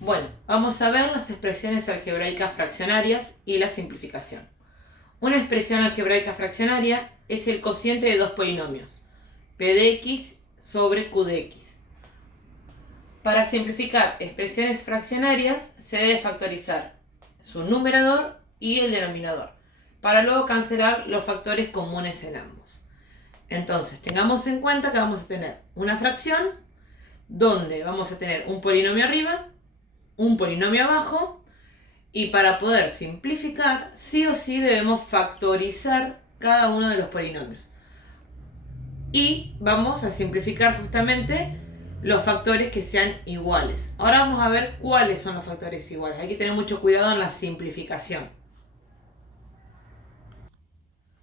Bueno, vamos a ver las expresiones algebraicas fraccionarias y la simplificación. Una expresión algebraica fraccionaria es el cociente de dos polinomios, p de x sobre q de x. Para simplificar expresiones fraccionarias se debe factorizar su numerador y el denominador, para luego cancelar los factores comunes en ambos. Entonces, tengamos en cuenta que vamos a tener una fracción donde vamos a tener un polinomio arriba, un polinomio abajo, y para poder simplificar, sí o sí debemos factorizar cada uno de los polinomios. Y vamos a simplificar justamente los factores que sean iguales. Ahora vamos a ver cuáles son los factores iguales. Hay que tener mucho cuidado en la simplificación.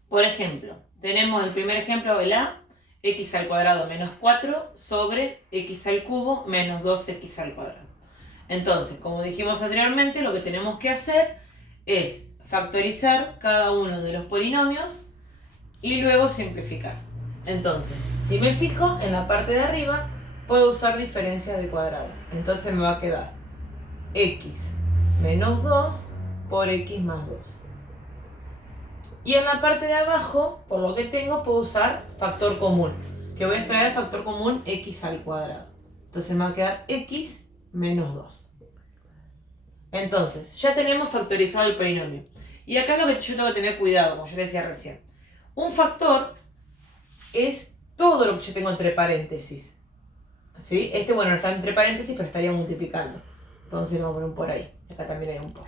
Por ejemplo, tenemos el primer ejemplo de la x al cuadrado menos 4 sobre x al cubo menos 2x al cuadrado. Entonces, como dijimos anteriormente, lo que tenemos que hacer es factorizar cada uno de los polinomios y luego simplificar. Entonces, si me fijo en la parte de arriba, puedo usar diferencias de cuadrado. Entonces me va a quedar x menos 2 por x más 2. Y en la parte de abajo, por lo que tengo, puedo usar factor común, que voy a extraer el factor común x al cuadrado. Entonces me va a quedar x menos 2. Entonces, ya tenemos factorizado el polinomio. Y acá es lo que yo tengo que tener cuidado, como yo le decía recién. Un factor es todo lo que yo tengo entre paréntesis. ¿Sí? Este, bueno, no está entre paréntesis, pero estaría multiplicando. Entonces vamos a poner un por ahí. Acá también hay un por.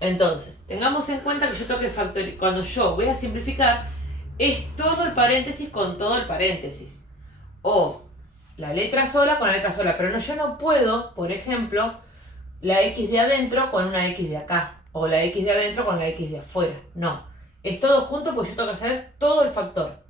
Entonces, tengamos en cuenta que yo tengo que factorizar. Cuando yo voy a simplificar, es todo el paréntesis con todo el paréntesis. O la letra sola con la letra sola. Pero no, yo no puedo, por ejemplo, la x de adentro con una x de acá. O la x de adentro con la x de afuera. No. Es todo junto porque yo tengo que hacer todo el factor.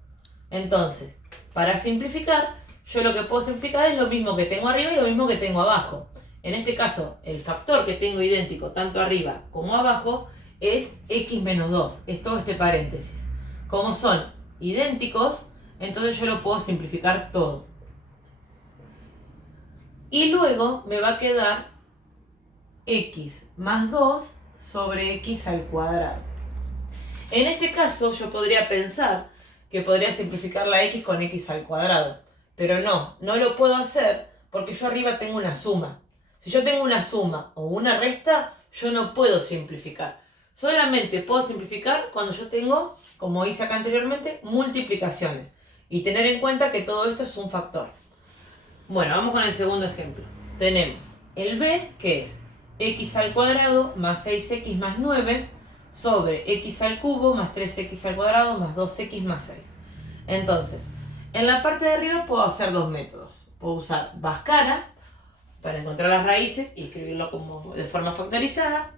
Entonces, para simplificar, yo lo que puedo simplificar es lo mismo que tengo arriba y lo mismo que tengo abajo. En este caso, el factor que tengo idéntico tanto arriba como abajo es x menos 2. Es todo este paréntesis. Como son idénticos, entonces yo lo puedo simplificar todo. Y luego me va a quedar x más 2 sobre x al cuadrado. En este caso yo podría pensar que podría simplificar la x con x al cuadrado. Pero no lo puedo hacer porque yo arriba tengo una suma. Si yo tengo una suma o una resta, yo no puedo simplificar. Solamente puedo simplificar cuando yo tengo, como hice acá anteriormente, multiplicaciones. Y tener en cuenta que todo esto es un factor. Bueno, vamos con el segundo ejemplo. Tenemos el b, que es x al cuadrado más 6x más 9 sobre x al cubo más 3x al cuadrado más 2x más 6. Entonces, en la parte de arriba puedo hacer dos métodos. Puedo usar Bhaskara para encontrar las raíces y escribirlo como de forma factorizada.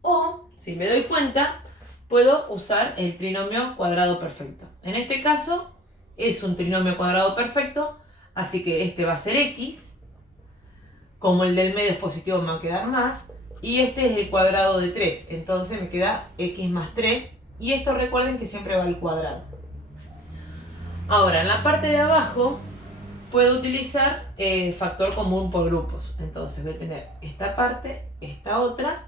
O, si me doy cuenta, puedo usar el trinomio cuadrado perfecto. En este caso, es un trinomio cuadrado perfecto, así que este va a ser x. Como el del medio es positivo, me va a quedar más. Y este es el cuadrado de 3, entonces me queda x más 3. Y esto recuerden que siempre va al cuadrado. Ahora, en la parte de abajo puedo utilizar factor común por grupos. Entonces voy a tener esta parte, esta otra,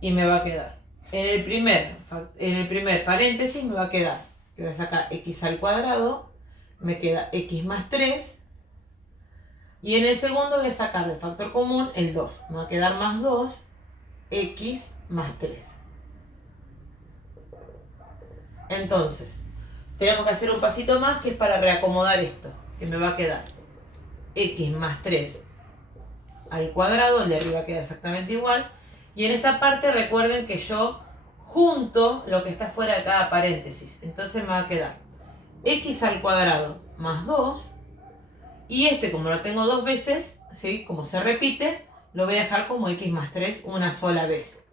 y me va a quedar. En el primer paréntesis me va a quedar, que voy a sacar x al cuadrado, me queda x más 3. Y en el segundo voy a sacar de factor común el 2. Me va a quedar más 2, x más 3. Entonces, tenemos que hacer un pasito más que es para reacomodar esto, que me va a quedar x más 3 al cuadrado, el de arriba queda exactamente igual. Y en esta parte recuerden que yo junto lo que está fuera de cada paréntesis. Entonces me va a quedar x al cuadrado más 2. Y este, como lo tengo dos veces, ¿sí? Como se repite, lo voy a dejar como x más 3 una sola vez.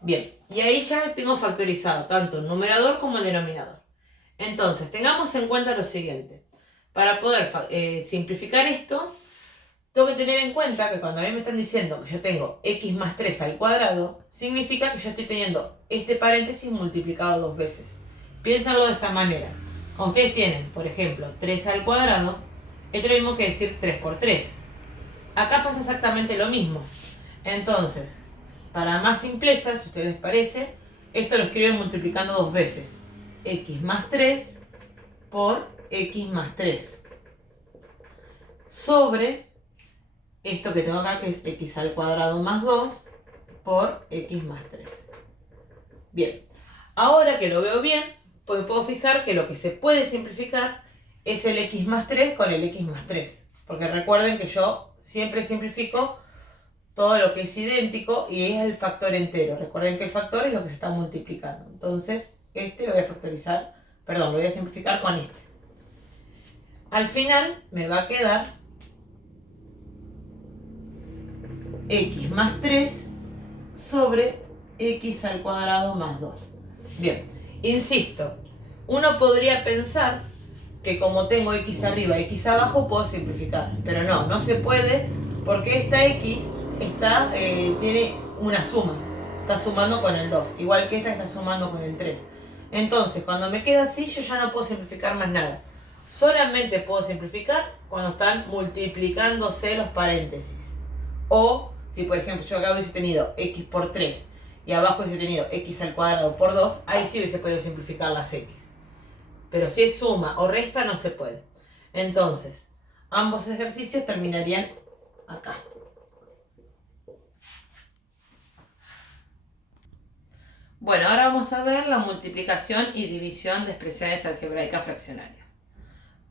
Bien, y ahí ya tengo factorizado tanto el numerador como el denominador. Entonces, tengamos en cuenta lo siguiente. Para poder simplificar esto, tengo que tener en cuenta que cuando a mí me están diciendo que yo tengo x más 3 al cuadrado, significa que yo estoy teniendo este paréntesis multiplicado dos veces. Piénsenlo de esta manera. Cuando ustedes tienen, por ejemplo, 3 al cuadrado, esto es lo mismo que decir 3 por 3. Acá pasa exactamente lo mismo. Entonces, para más simpleza, si a ustedes les parece, esto lo escriben multiplicando dos veces. X más 3 por X más 3. Sobre esto que tengo acá, que es X al cuadrado más 2 por X más 3. Bien, ahora que lo veo bien, pues puedo fijar que lo que se puede simplificar es el X más 3 con el X más 3. Porque recuerden que yo siempre simplifico todo lo que es idéntico y es el factor entero. Recuerden que el factor es lo que se está multiplicando. Entonces, este lo voy a factorizar, perdón, lo voy a simplificar con este. Al final me va a quedar X más 3 sobre X al cuadrado más 2. Bien, insisto, uno podría pensar que como tengo X arriba y X abajo puedo simplificar, pero no se puede porque esta X tiene una suma, está sumando con el 2, igual que esta está sumando con el 3. Entonces, cuando me queda así, yo ya no puedo simplificar más nada. Solamente puedo simplificar cuando están multiplicándose los paréntesis. O, si por ejemplo yo acá hubiese tenido X por 3 y abajo hubiese tenido X al cuadrado por 2, ahí sí hubiese podido simplificar las X. Pero si es suma o resta, no se puede. Entonces, ambos ejercicios terminarían acá. Bueno, ahora vamos a ver la multiplicación y división de expresiones algebraicas fraccionarias.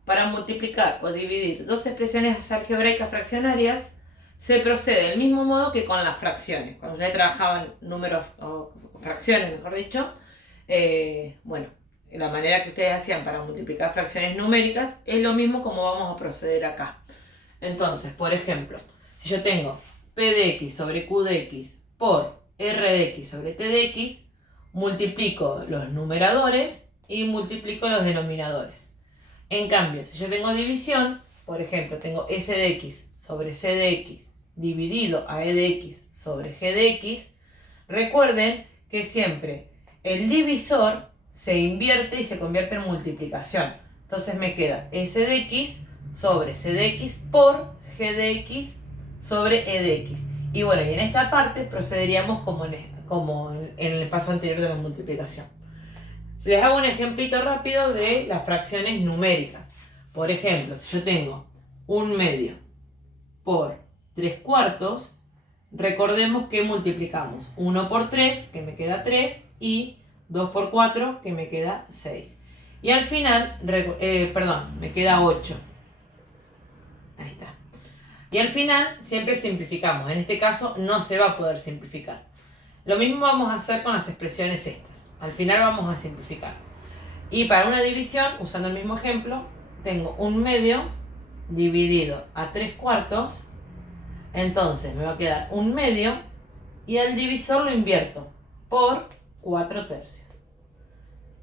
Para multiplicar o dividir dos expresiones algebraicas fraccionarias, se procede del mismo modo que con las fracciones. Cuando ustedes trabajaban números o fracciones, mejor dicho, bueno, la manera que ustedes hacían para multiplicar fracciones numéricas es lo mismo como vamos a proceder acá. Entonces, por ejemplo, si yo tengo P de X sobre Q de X por R de X sobre T de X, multiplico los numeradores y multiplico los denominadores. En cambio, si yo tengo división, por ejemplo, tengo S de X sobre C de X dividido a E de X sobre G de X, recuerden que siempre el divisor se invierte y se convierte en multiplicación. Entonces me queda S de X sobre C de X por G de X sobre E de X. Y bueno, y en esta parte procederíamos como en el paso anterior de la multiplicación. Les hago un ejemplito rápido de las fracciones numéricas. Por ejemplo, si yo tengo 1/2 por 3/4, recordemos que multiplicamos 1 por 3, que me queda 3, y 2 por 4, que me queda 6. Y al final, me queda 8. Ahí está. Y al final siempre simplificamos. En este caso no se va a poder simplificar. Lo mismo vamos a hacer con las expresiones estas. Al final vamos a simplificar. Y para una división, usando el mismo ejemplo, tengo 1/2 dividido a 3/4. Entonces me va a quedar 1/2 y al divisor lo invierto por 4/3.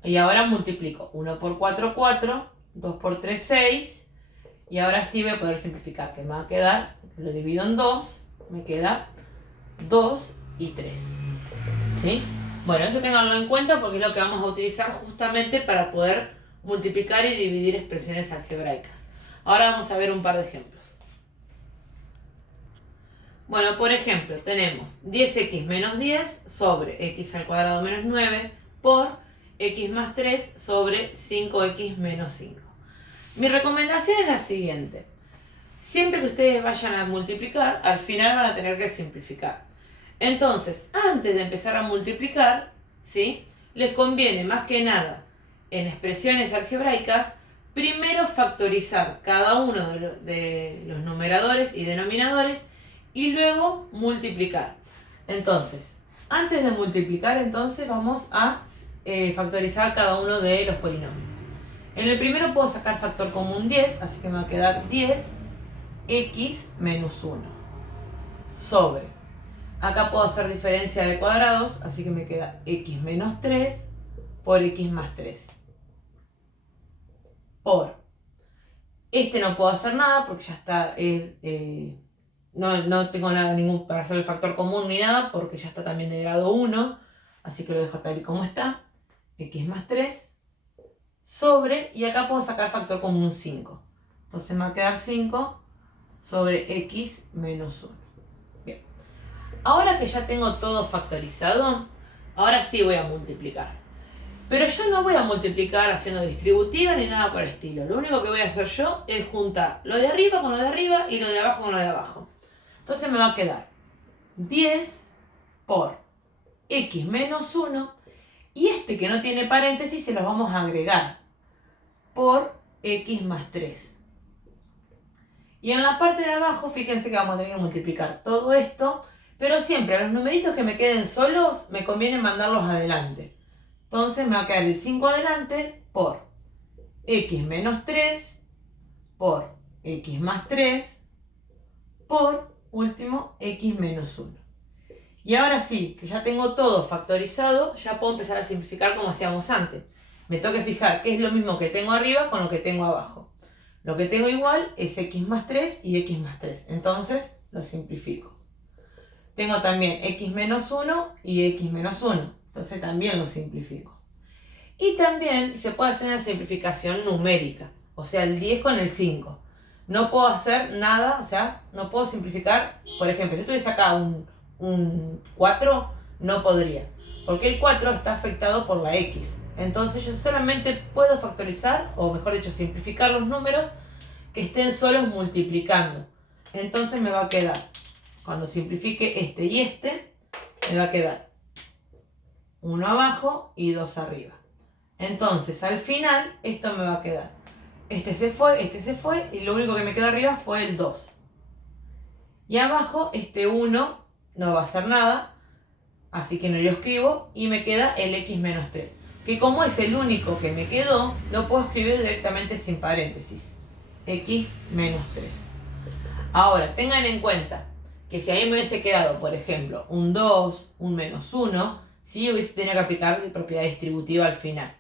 Y ahora multiplico 1 por 4, 4, 2 por 3, 6. Y ahora sí voy a poder simplificar, que me va a quedar, lo divido en 2, me queda 2 y 3. ¿Sí? Bueno, eso ténganlo en cuenta porque es lo que vamos a utilizar justamente para poder multiplicar y dividir expresiones algebraicas. Ahora vamos a ver un par de ejemplos. Bueno, por ejemplo, tenemos 10x menos 10 sobre x al cuadrado menos 9 por x más 3 sobre 5x menos 5. Mi recomendación es la siguiente. Siempre que ustedes vayan a multiplicar, al final van a tener que simplificar. Entonces, antes de empezar a multiplicar, ¿sí?, les conviene más que nada en expresiones algebraicas, primero factorizar cada uno de los numeradores y denominadores y luego multiplicar. Entonces, antes de multiplicar, entonces vamos a factorizar cada uno de los polinomios. En el primero puedo sacar factor común 10, así que me va a quedar 10x menos 1 sobre, acá puedo hacer diferencia de cuadrados, así que me queda x menos 3 por x más 3 por, no puedo hacer nada porque ya está, no tengo nada para hacer el factor común ni nada porque ya está también de grado 1, así que lo dejo tal y como está, x más 3 sobre, y acá puedo sacar factor común 5, entonces me va a quedar 5 sobre x menos 1. Bien. Ahora que ya tengo todo factorizado, ahora sí voy a multiplicar. Pero yo no voy a multiplicar haciendo distributiva ni nada por el estilo. Lo único que voy a hacer yo es juntar lo de arriba con lo de arriba y lo de abajo con lo de abajo. Entonces me va a quedar 10 por x menos 1. Y este que no tiene paréntesis se los vamos a agregar por x más 3. Y en la parte de abajo, fíjense que vamos a tener que multiplicar todo esto, pero siempre a los numeritos que me queden solos, me conviene mandarlos adelante. Entonces me va a quedar el 5 adelante por x menos 3 por x más 3 por último x menos 1. Y ahora sí, que ya tengo todo factorizado, ya puedo empezar a simplificar como hacíamos antes. Me tengo que fijar qué es lo mismo que tengo arriba con lo que tengo abajo. Lo que tengo igual es x más 3 y x más 3. Entonces lo simplifico. Tengo también x menos 1 y x menos 1. Entonces también lo simplifico. Y también se puede hacer una simplificación numérica. O sea, el 10 con el 5. No puedo hacer nada, o sea, no puedo simplificar. Por ejemplo, si tuviese acá un 4, no podría. Porque el 4 está afectado por la x. Entonces yo solamente puedo factorizar, o mejor dicho, simplificar los números que estén solos multiplicando. Entonces me va a quedar, cuando simplifique este y este, me va a quedar 1 abajo y 2 arriba. Entonces al final esto me va a quedar. Este se fue y lo único que me quedó arriba fue el 2. Y abajo este 1 no va a hacer nada, así que no lo escribo y me queda el x menos 3. Que como es el único que me quedó, lo puedo escribir directamente sin paréntesis. X menos 3. Ahora, tengan en cuenta que si a mí me hubiese quedado, por ejemplo, un 2, un menos 1, sí hubiese tenido que aplicar la propiedad distributiva al final.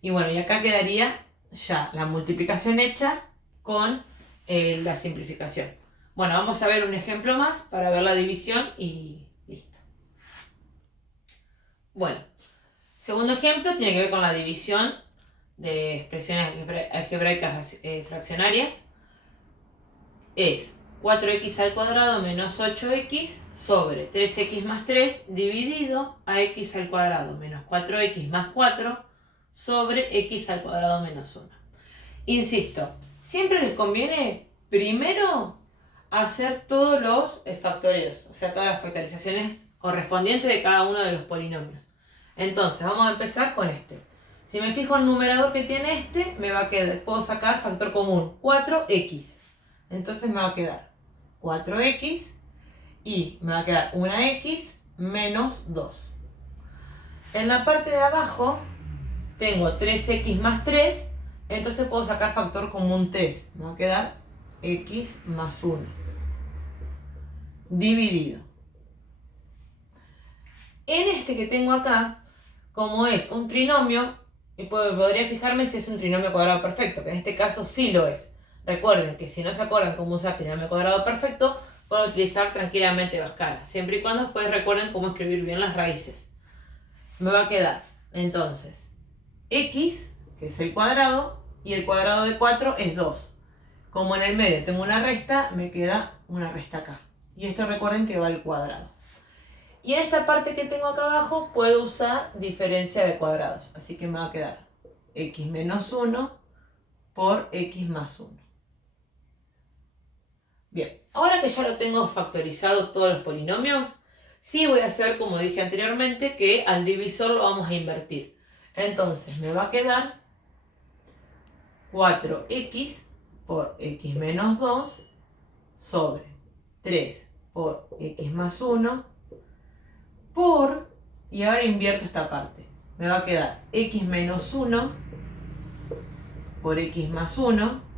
Y bueno, y acá quedaría ya la multiplicación hecha con la simplificación. Bueno, vamos a ver un ejemplo más para ver la división y listo. Bueno, segundo ejemplo tiene que ver con la división de expresiones algebraicas fraccionarias. Es 4x al cuadrado menos 8x sobre 3x más 3 dividido a x al cuadrado menos 4x más 4 sobre x al cuadrado menos 1. Insisto, siempre les conviene primero hacer todos los factoreos, o sea, todas las factorizaciones correspondientes de cada uno de los polinomios. Entonces, vamos a empezar con este. Si me fijo en el numerador que tiene este, me va a quedar, puedo sacar factor común, 4x. Entonces me va a quedar 4x y me va a quedar una x menos 2. En la parte de abajo tengo 3x más 3, entonces puedo sacar factor común 3. Me va a quedar x más 1. Dividido. En este que tengo acá, como es un trinomio, podría fijarme si es un trinomio cuadrado perfecto, que en este caso sí lo es. Recuerden que si no se acuerdan cómo usar trinomio cuadrado perfecto, pueden utilizar tranquilamente Bhaskara, siempre y cuando después recuerden cómo escribir bien las raíces. Me va a quedar, entonces, x, que es el cuadrado, y el cuadrado de 4 es 2. Como en el medio tengo una resta, me queda una resta acá. Y esto recuerden que va al cuadrado. Y en esta parte que tengo acá abajo puedo usar diferencia de cuadrados. Así que me va a quedar x menos 1 por x más 1. Bien, ahora que ya lo tengo factorizado todos los polinomios, sí voy a hacer, como dije anteriormente, que al divisor lo vamos a invertir. Entonces me va a quedar 4x por x menos 2 sobre 3 por x más 1 por, y ahora invierto esta parte, me va a quedar x menos 1 por x más 1.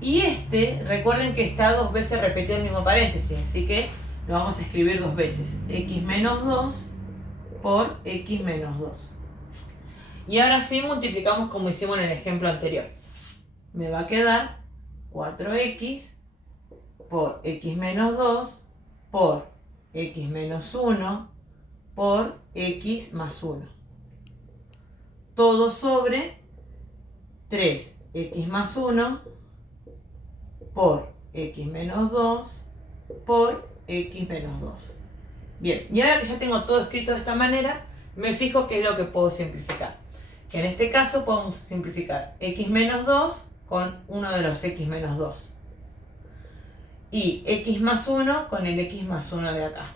Y este, recuerden que está dos veces repetido el mismo paréntesis, así que lo vamos a escribir dos veces. X menos 2 por x menos 2. Y ahora sí multiplicamos como hicimos en el ejemplo anterior. Me va a quedar 4x por x menos 2 por x menos 1 por x más 1. Todo sobre 3x más 1 por x menos 2 por x menos 2. Bien, y ahora que ya tengo todo escrito de esta manera, me fijo qué es lo que puedo simplificar. En este caso podemos simplificar x menos 2 con uno de los x menos 2. Y x más 1 con el x más 1 de acá.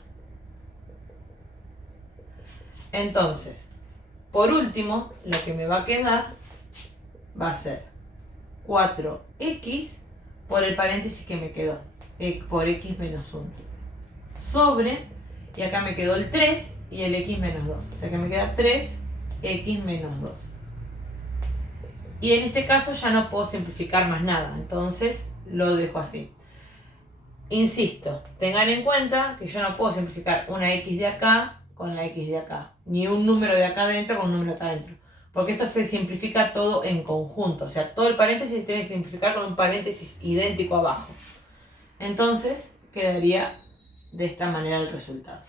Entonces, por último, lo que me va a quedar va a ser 4x por el paréntesis que me quedó, por x menos 1. Sobre, y acá me quedó el 3 y el x menos 2. O sea que me queda 3x menos 2. Y en este caso ya no puedo simplificar más nada, entonces lo dejo así. Insisto, tengan en cuenta que yo no puedo simplificar una x de acá con la x de acá, ni un número de acá adentro con un número de acá adentro, porque esto se simplifica todo en conjunto, o sea, todo el paréntesis se tiene que simplificar con un paréntesis idéntico abajo. Entonces quedaría de esta manera el resultado.